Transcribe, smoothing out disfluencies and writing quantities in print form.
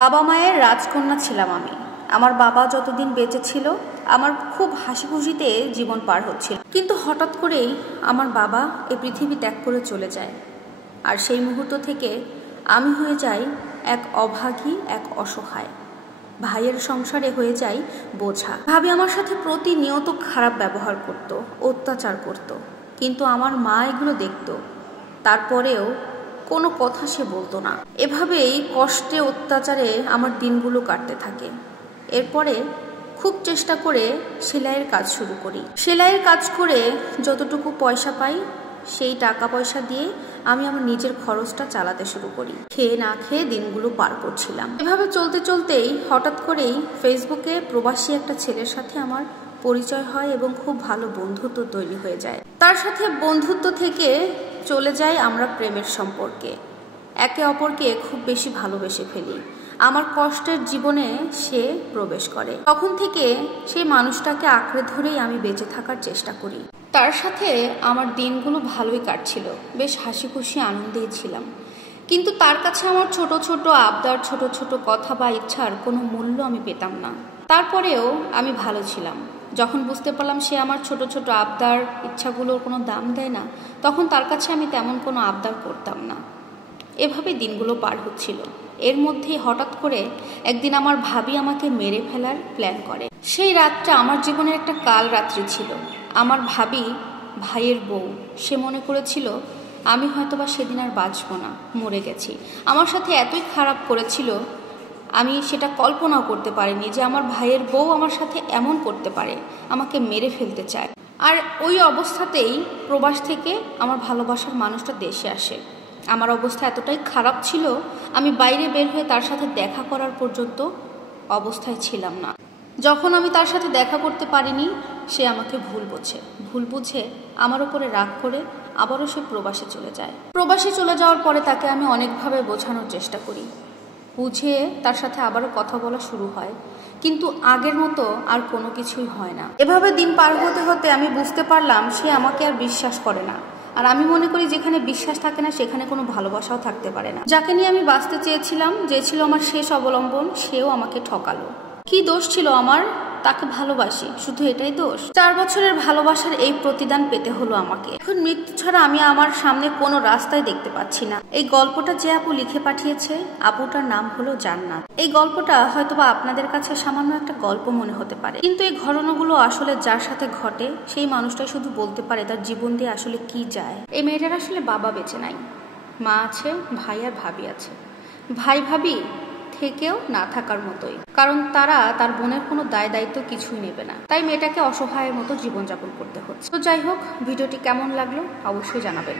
বাবা মায়ের রাজকন্যা ছিলাম আমি। আমার বাবা যতদিন বেঁচে ছিল আমার খুব হাসি খুশিতে জীবন পার হচ্ছিল, কিন্তু হঠাৎ করেই আমার বাবা এই পৃথিবী ত্যাগ করে চলে যায়। আর সেই মুহূর্ত থেকে আমি হয়ে যাই এক অভাগী, এক অসহায়। ভাইয়ের সংসারে হয়ে যাই বোঝা। ভাবি আমার সাথে প্রতিনিয়ত খারাপ ব্যবহার করত, অত্যাচার করত, কিন্তু আমার মা এগুলো দেখত, তারপরেও কোনো কথা সে বলতো না। এভাবেই কষ্টে অত্যাচারে আমার দিনগুলো কাটতে থাকে। এরপরে খুব চেষ্টা করে সেলাইয়ের কাজ শুরু করি। সেলাইয়ের কাজ করে যতটুকু পয়সা পাই সেই টাকা পয়সা দিয়ে আমি আমার নিজের খরচটা চালাতে শুরু করি। খেয়ে না খেয়ে দিনগুলো পার করছিলাম। এভাবে চলতে চলতেই হঠাৎ করেই ফেসবুকে প্রবাসী একটা ছেলের সাথে আমার পরিচয় হয় এবং খুব ভালো বন্ধুত্ব তৈরি হয়ে যায়। তার সাথে বন্ধুত্ব থেকে চলে যায় আমরা প্রেমের সম্পর্কে। একে অপরকে খুব বেশি ভালোবেসে ফেলি। আমার কষ্টের জীবনে সে প্রবেশ করে। তখন থেকে সেই মানুষটাকে আঁকড়ে ধরেই আমি বেঁচে থাকার চেষ্টা করি। তার সাথে আমার দিনগুলো ভালোই কাটছিল, বেশ হাসি খুশি আনন্দেই ছিলাম। কিন্তু তার কাছে আমার ছোট ছোট আবদার, ছোট ছোট কথা বা ইচ্ছার কোনো মূল্য আমি পেতাম না। তারপরেও আমি ভালো ছিলাম। যখন বুঝতে পারলাম সে আমার ছোট ছোট আবদার, ইচ্ছাগুলোর কোনো দাম দেয় না, তখন তার কাছে আমি তেমন কোনো আবদার করতাম না। এভাবে দিনগুলো পার হচ্ছিল। এর মধ্যে হঠাৎ করে একদিন আমার ভাবি আমাকে মেরে ফেলার প্ল্যান করে। সেই রাতটা আমার জীবনের একটা কাল রাত্রি ছিল। আমার ভাবি ভাইয়ের বউ, সে মনে করেছিল আমি হয়তোবা সেদিন আর বাঁচব না, মরে গেছি। আমার সাথে এতই খারাপ করেছিল, আমি সেটা কল্পনাও করতে পারিনি যে আমার ভাইয়ের বউ আমার সাথে এমন করতে পারে, আমাকে মেরে ফেলতে চায়। আর ওই অবস্থাতেই প্রবাস থেকে আমার ভালোবাসার মানুষটা দেশে আসে। আমার অবস্থা এতটাই খারাপ ছিল, আমি বাইরে বের হয়ে তার সাথে দেখা করার পর্যন্ত অবস্থায় ছিলাম না। যখন আমি তার সাথে দেখা করতে পারিনি, সে আমাকে ভুল বুঝে আমার উপরে রাগ করে আবারও সে প্রবাসে চলে যায়। প্রবাসে চলে যাওয়ার পরে তাকে আমি অনেকভাবে বোঝানোর চেষ্টা করি, বুঝিয়ে তার সাথে আবারও কথা বলা শুরু হয়, কিন্তু আগের মতো আর কোনো কিছুই হয় না। এভাবে দিন পার হতে হতে আমি বুঝতে পারলাম সে আমাকে আর বিশ্বাস করে না। আর আমি মনে করি যেখানে বিশ্বাস থাকে না সেখানে কোনো ভালোবাসাও থাকতে পারে না। যাকে নিয়ে আমি বাঁচতে চেয়েছিলাম, যে ছিল আমার শেষ অবলম্বন, সেও আমাকে ঠকালো। কি দোষ ছিল আমার? তাকে ভালোবাসি, শুধু এটাই দোষ? 4 বছরের ভালোবাসার এই প্রতিদান পেতে হলো আমাকে। এখন মৃত্যু ছাড়া আমি আমার সামনে কোনো রাস্তায় দেখতে পাচ্ছি না। এই গল্পটা যে আপু লিখে পাঠিয়েছে, আপুটার নাম হলো জান্নাত। এই গল্পটা হয়তোবা আপনাদের কাছে সামান্য একটা গল্প মনে হতে পারে, কিন্তু এই ঘটনাগুলো আসলে যার সাথে ঘটে সেই মানুষটাই শুধু বলতে পারে তার জীবন দিয়ে আসলে কি যায়। এই মেয়েটার আসলে বাবা বেঁচে নাই, মা আছে, ভাই আর ভাবি আছে। ভাই ভাবি থেকেও না থাকার মতোই, কারণ তারা তার বোনের কোনো দায় দায়িত্ব কিছুই নেবে না। তাই মেয়েটাকে অসহায়ের মতো জীবনযাপন করতে হচ্ছে। তো যাই হোক, ভিডিওটি কেমন লাগলো অবশ্যই জানাবেন।